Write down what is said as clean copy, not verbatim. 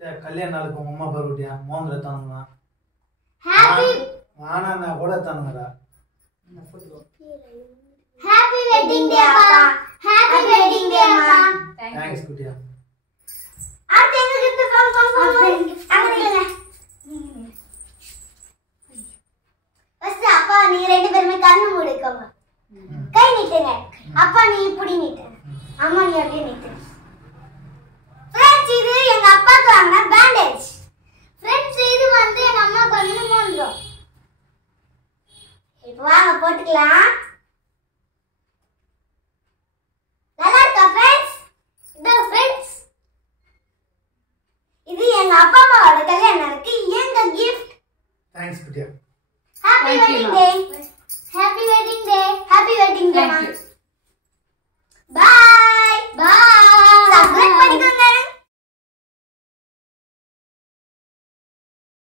கல்யாண நாளுக்கு உங்க அம்மா அப்பா குட்டியா மோந்திர தானுங்களா ஹாப்பி வானா கூட தானுங்கடா ஹாப்பி வெட்டிங் டே அப்பா ஹாப்பி வெட்டிங் டே அம்மா தேங்க்ஸ் குட்டியா அடுத்து எங்க கிஃப்ட் அங்க நில்லுங்க ஃபர்ஸ்ட் அப்பா நீங்க ரெண்டு பேருமே கண்ணு மூடிக்கோங்க கை நீட்டுங்க அப்பா நீ இப்படி நீட்டு அம்மா நீ அப்படியே நீட்டு ஃப்ரெண்ட்ஸ் இது எங்க அப்பாக்கு வாங்கின பேண்டேஜ் ஃப்ரெண்ட்ஸ் இது வந்து எங்க அம்மாக்கு வாங்கின மோதிரம் இப்போ வாங்க போட்டுக்கலாம் நல்லா இருக்கா ஃப்ரெண்ட்ஸ் இதோ ஃப்ரெண்ட்ஸ் இது எங்க அப்பா அம்மாவோட கல்யாணத்துக்கு எங்க கிஃப்ட் தேங்க்ஸ் குட்டியா happy wedding day happy wedding day happy wedding day bye bye subscribe பண்ணிக்கோங்க